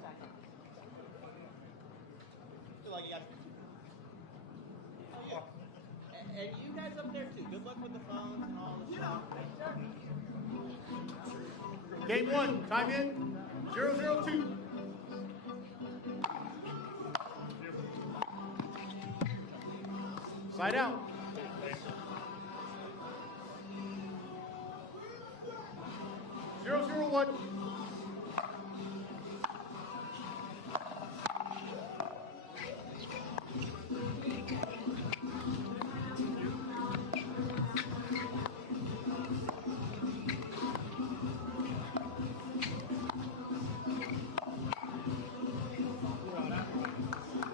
seconds. Feel like you got. Oh, yeah. And you guys up there too. Good luck with the phones and all the stuff. Game 1, time in, 0-0-2. Side out. 0-0-1.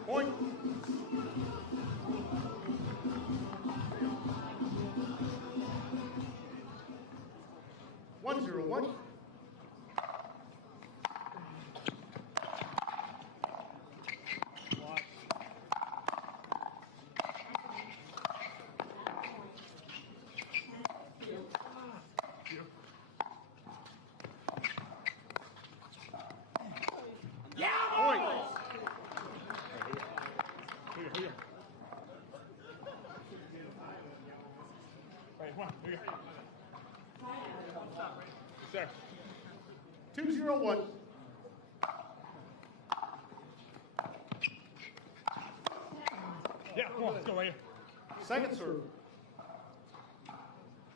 Point. 1-0-1. Right, one. Here you go. Sir. 2-0-1. Yeah, come on, let's go right here. Second serve.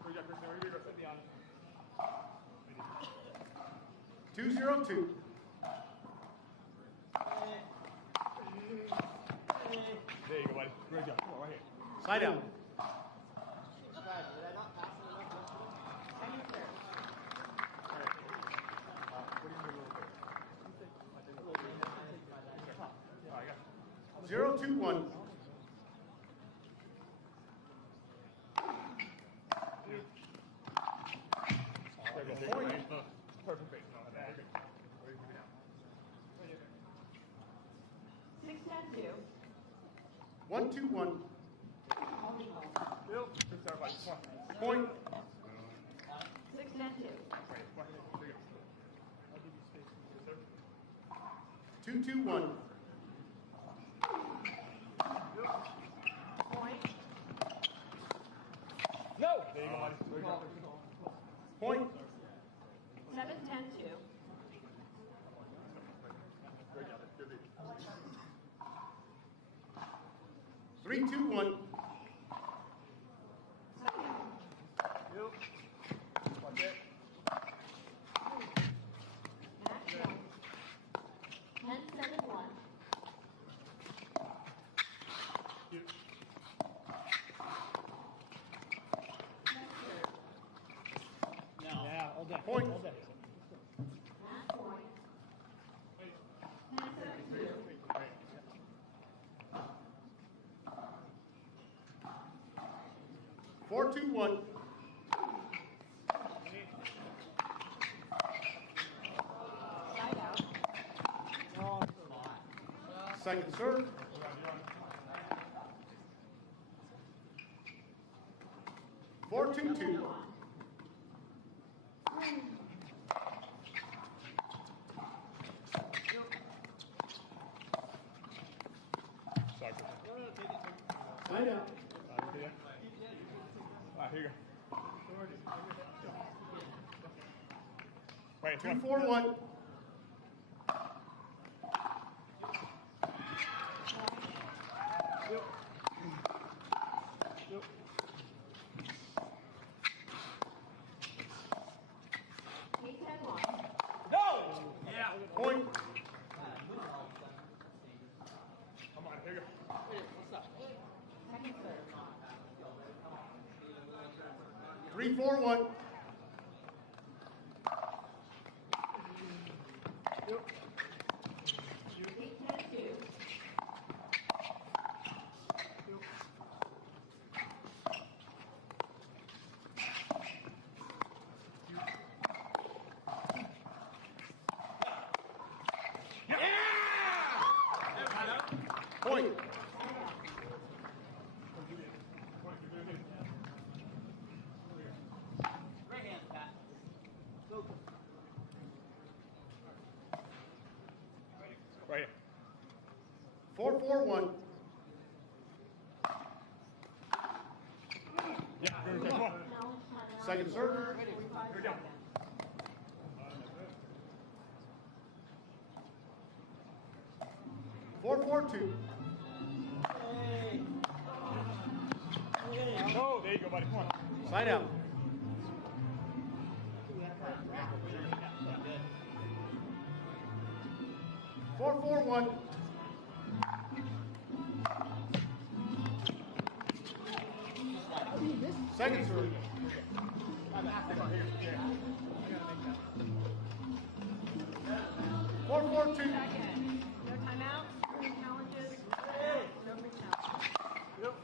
Where you got, Kristen? Where you go? Sit down. 2-0-2. There you go, buddy. Great job. Come on, right here. Side out. Zero, 2-1. Perfect base. 6-10-2. 1-2-1. Bill, good start, buddy. Come on. Point. 6-10-2. 2-2-1. Point. No! There you go, buddy. There you go. Point. 7-10-2. Great job. Good beat. 3-2-1. Bill. Watch it. Match point. 10-7-1. Yeah, all day. Point. All day. Match point. 10-7-2. 4-2-1. Side out. Second serve. 4-2-2. Sorry, Kristen. Side out. Here you go. Right, 2-4-1. No! Yeah. Point. Come on, here you go. Second serve. 3-4-1. Point. Great hands, Pat. Go. 4-4-1. Yeah, come on. Second serve. Here we go. 4-4-2. No, there you go, buddy. Come on. Side out. 4-4-1. Second serve. 4-4-2. Second. No timeouts, no challenges, no free challenge.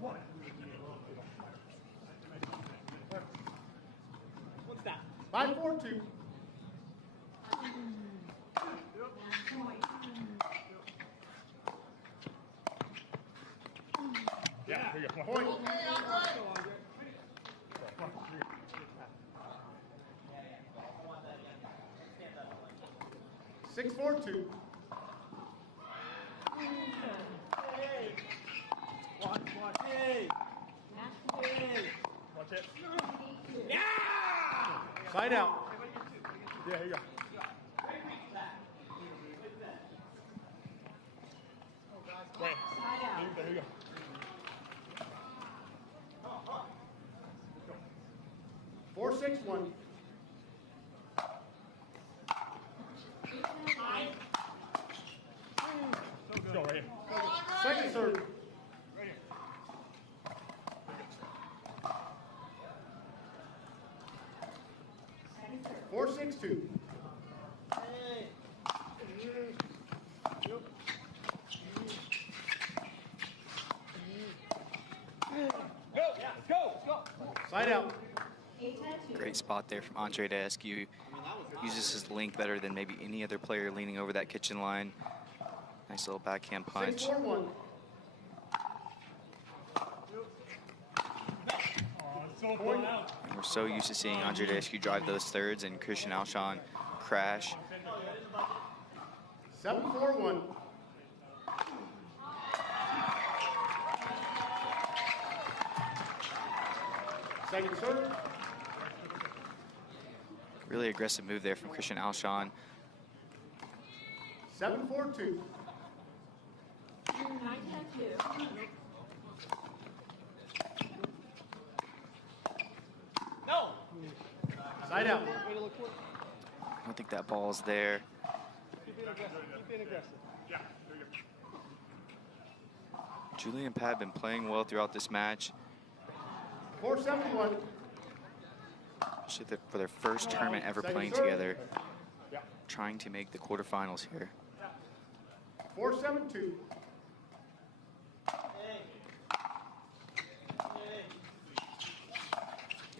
Point. What's that? 5-4-2. Yeah, here you go. Come on. Point. Come on. Here you go. 6-4-2. Watch it. Side out. Yeah, here you go. Wait. There you go. 4-6-1. Go right here. Second serve. Right here. 4-6-2. Go. Yeah, let's go. Let's go. Side out. Great spot there from Andrei Daescu. Uses his length better than maybe any other player leaning over that kitchen line. Nice little backhand punch. 6-4-1. So far out. And we're so used to seeing Andrei Daescu drive those thirds and Christian Alshon crash. 7-4-1. Second serve. Really aggressive move there from Christian Alshon. 7-4-2. 9-10-2. No! Side out. I don't think that ball's there. Keep being aggressive. Keep being aggressive. Yeah, there you go. Julian and Pat have been playing well throughout this match. 4-7-1. Especially for their first tournament ever Second playing serve. together. Yeah. Trying to make the quarterfinals here. 4-7-2.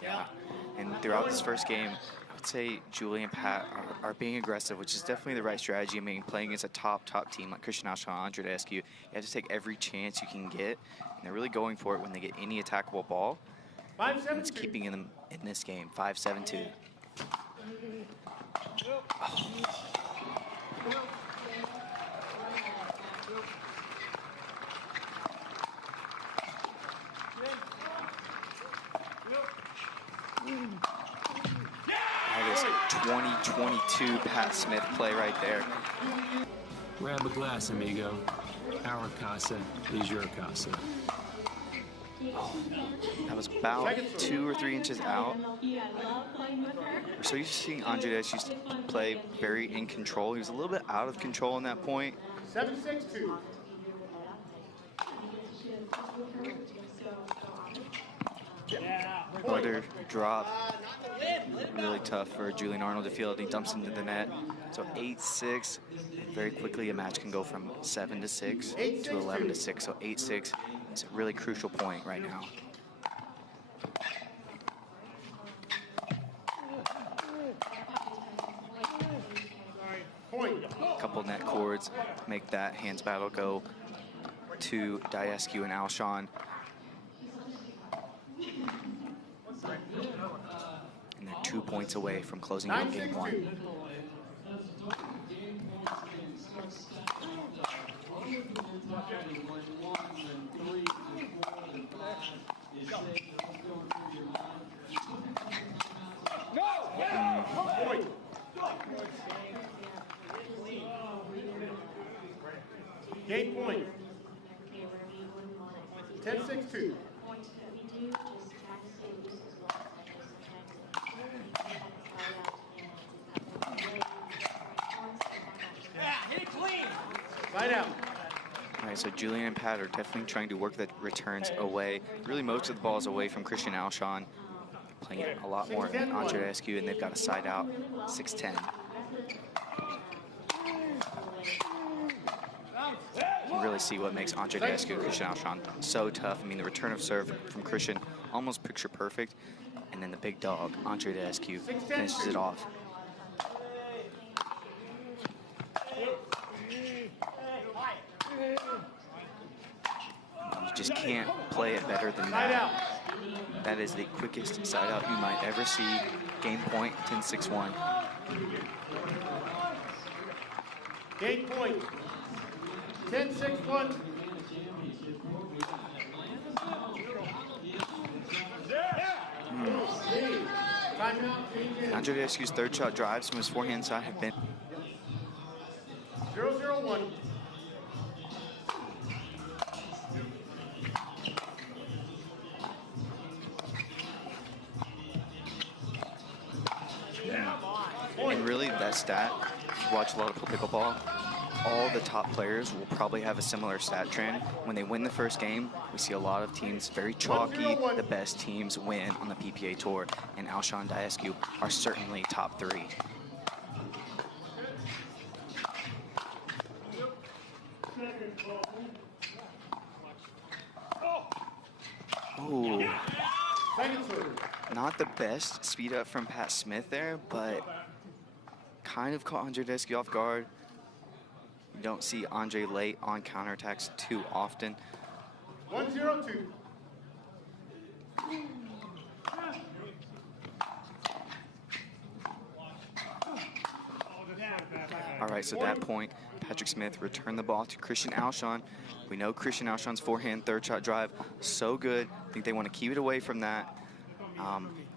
Yeah, and throughout this first game, I would say Julian and Pat are being aggressive, which is definitely the right strategy. I mean, playing against a top team like Christian Alshon, Andrei Daescu, you have to take every chance you can get, and they're really going for it when they get any attackable ball. And it's 5-7-2. keeping them in this game, 5-7-2. That is a 2022 Pat Smith play right there. Grab a glass, amigo. Our casa is your casa. That was about 2 or 3 inches out. We're so used to seeing Andrei Daescu play very in control. He was a little bit out of control in that point. 7-6-2. Another drop. Really tough for Julian Arnold to field. He dumps into the net. So 8-6. Very quickly, a match can go from 7-6 to 11-6. So 8-6 is a really crucial point right now. Point. Couple net cords make that hands battle go to Daescu and Alshon. And they're 2 points away from closing out game 1. 9-6-2. Point. Game point. 10-6-2. Side out. All right, so Julian and Pat are definitely trying to work the returns away. Really, most of the ball is away from Christian Alshon. Playing it a lot more than Andrei Daescu, and they've got a side out, 6-10. You can really see what makes Andrei Daescu and Christian Alshon so tough. I mean, the return of serve from Christian, almost picture perfect. And then the big dog, Andrei Daescu, finishes it off. You just can't play it better than Side out. that. That is the quickest side out you might ever see. Game point, 10-6-1. Game point. 10-6-1. Timeout. Andrei Daescu's third shot drives from his forehand side have been 0-0-1. And really, that stat, if you watch a lot of pickleball, all the top players will probably have a similar stat trend. When they win the first game, we see a lot of teams very chalky. The best teams win on the PPA Tour, and Alshon and Daescu are certainly top 3. Ooh. Second serve. Not the best speed up from Pat Smith there, but kind of caught Andrei Daescu off guard. You don't see Andrei late on counterattacks too often. 1-0-2. All right, so at that point, Patrick Smith returned the ball to Christian Alshon. We know Christian Alshon's forehand third shot drive, so good. I think they want to keep it away from that.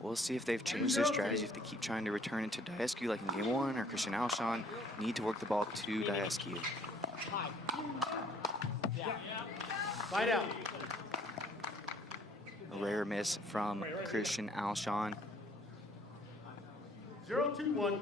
We'll see if they've changed their strategy, if they keep trying to return it to Daescu like in game 1, or Christian Alshon need to work the ball to Daescu. Side out. A rare miss from Christian Alshon. 0-2-1.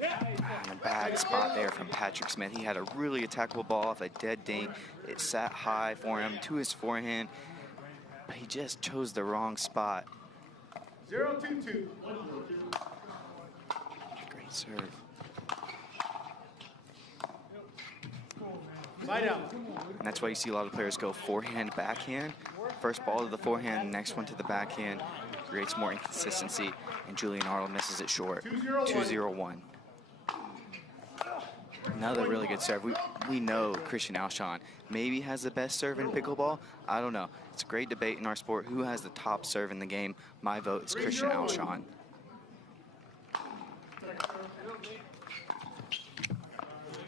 And a bad spot there from Patrick Smith. He had a really attackable ball off a dead dink. It sat high for him to his forehand, but he just chose the wrong spot. 0-2-2. Great serve. Side out. And that's why you see a lot of players go forehand, backhand. First ball to the forehand, next one to the backhand. Creates more inconsistency, and Julian Arnold misses it short. 2-0-1. Another really good serve. We know Christian Alshon maybe has the best serve in pickleball. I don't know. It's a great debate in our sport. Who has the top serve in the game? My vote is Christian Alshon.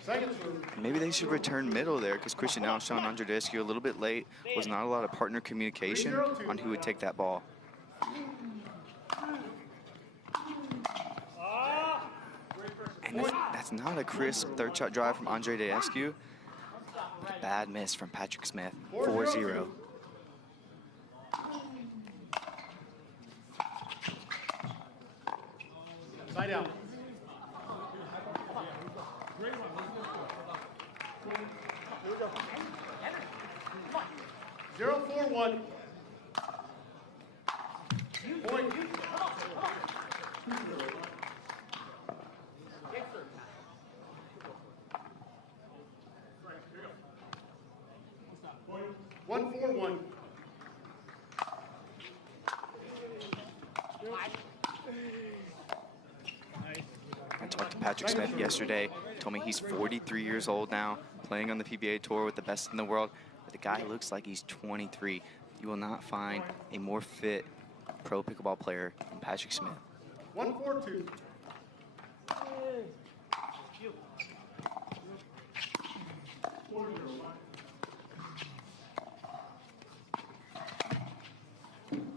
Second serve. Maybe they should return middle there, because Christian Alshon and Andrei Daescu a little bit late. Was not a lot of partner communication on who would take that ball. And that's not a crisp third shot drive from Andrei Daescu. But a bad miss from Patrick Smith. 4-0. Side out. Zero, 4-1. Point. One, 4-1. I talked to Patrick Smith yesterday, told me he's 43 years old now, playing on the PBA Tour with the best in the world. But the guy looks like he's 23. You will not find a more fit pro pickleball player than Patrick Smith. 1-4-2.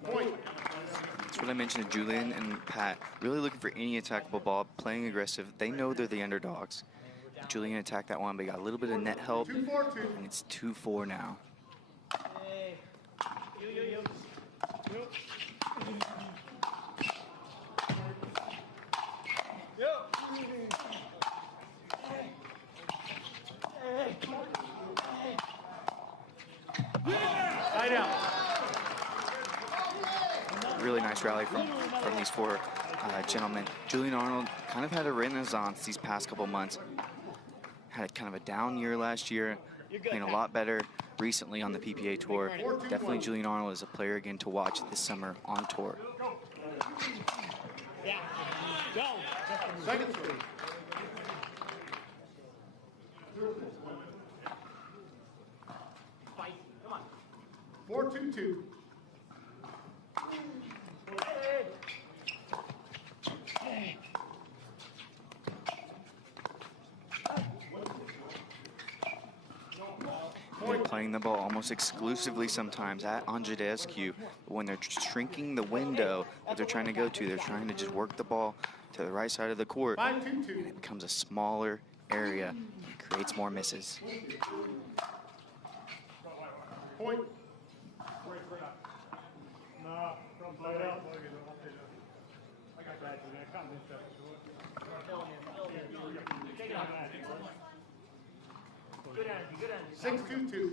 Point. That's what I mentioned to Julian and Pat. Really looking for any attackable ball, playing aggressive. They know they're the underdogs. Julian attacked that one, but he got a little bit of net help, 2-4-2. and it's 2-4 now. Hey. You. Side out. Really nice rally from these four gentlemen. Julian Arnold kind of had a renaissance these past couple months. Had kind of a down year last year, playing a lot better recently on the PPA Tour. Definitely Julian Arnold is a player again to watch this summer on tour. Yeah. Go. Second serve. 4-2-2. They're playing the ball almost exclusively sometimes at Andrei Daescu. But when they're shrinking the window that they're trying to go to, they're trying to just work the ball to the right side of the court. 5-2-2. And it becomes a smaller area and creates more misses. Point. No, don't play it out. I got that. I can't miss that. Good energy. 6-2-2.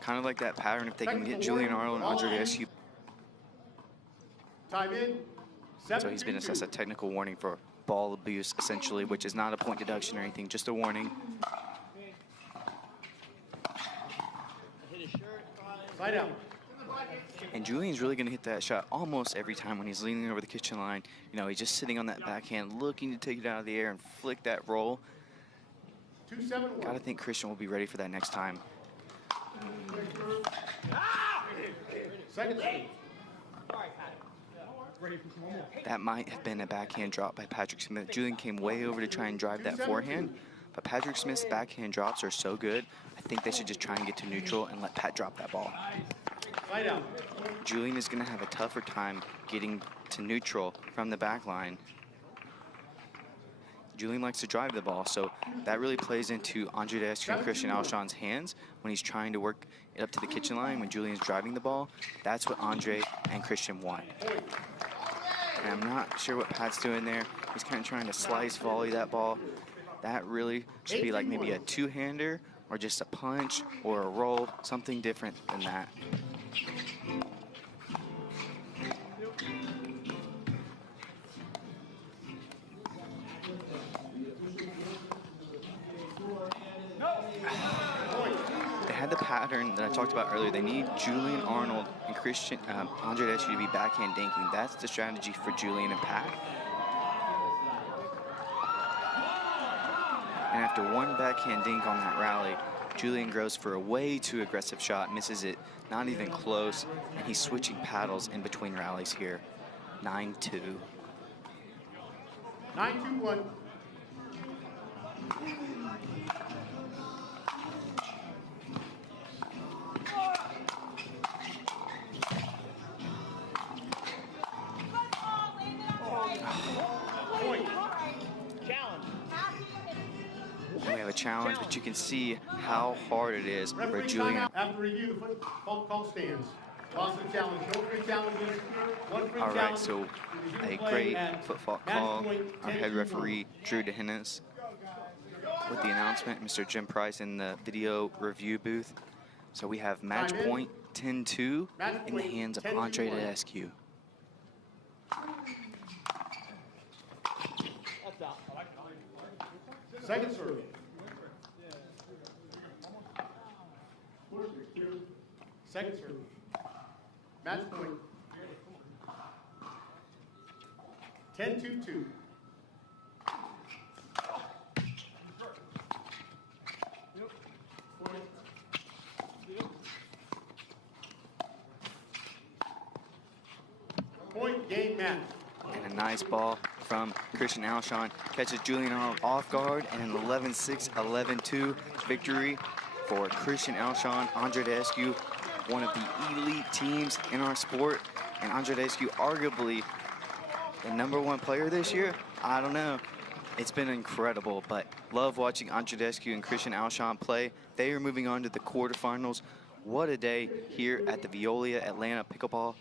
Kind of like that pattern, if they can get Julian Arnold and Andrei Daescu. Time in. So he's been assessed a technical warning for ball abuse, essentially, which is not a point deduction or anything, just a warning. Side out. And Julian's really going to hit that shot almost every time when he's leaning over the kitchen line. You know, he's just sitting on that backhand, looking to take it out of the air and flick that roll. 2-7-1. Gotta think Christian will be ready for that next time. Second serve. That might have been a backhand drop by Patrick Smith. Julian came way over to try and drive that forehand, but Patrick Smith's backhand drops are so good, I think they should just try and get to neutral and let Pat drop that ball. Side out. Julian is going to have a tougher time getting to neutral from the back line. Julian likes to drive the ball, so that really plays into Andrei Daescu and Christian Alshon's hands when he's trying to work it up to the kitchen line. When Julian's driving the ball, that's what Andrei and Christian want. And I'm not sure what Pat's doing there. He's kind of trying to slice volley that ball. That really should be like maybe a two-hander or just a punch or a roll, something different than that. They had the pattern that I talked about earlier. They need Julian Arnold and Christian Andrei Daescu to be backhand dinking. That's the strategy for Julian and Pat. And after one backhand dink on that rally, Julian goes for a way too aggressive shot, misses it, not even close, and he's switching paddles in between rallies here. 9-2. 9-2-1. We have a challenge, but you can see how hard it is for Referee Julian. timeout. After review, the call stands. Lost the challenge. No free challenges. One free All right, challenge. so You a play great at foot fault match call. point Our 10 head to referee, Drew DeHennis, with the announcement, Mr. Jim Price in the video review booth. So we have match Time in. point 10-2 Match in the point hands of 10-1. Andrei Daescu. That's out. Second serve. Second serve. Match point. 10-2-2. Point, game, match. And a nice ball from Christian Alshon. Catches Julian Arnold off guard, and an 11-6, 11-2 victory for Christian Alshon. Andrei Daescu, one of the elite teams in our sport. And Andrei Daescu, arguably the #1 player this year. I don't know. It's been incredible, but love watching Andrei Daescu and Christian Alshon play. They are moving on to the quarterfinals. What a day here at the Veolia Atlanta Pickleball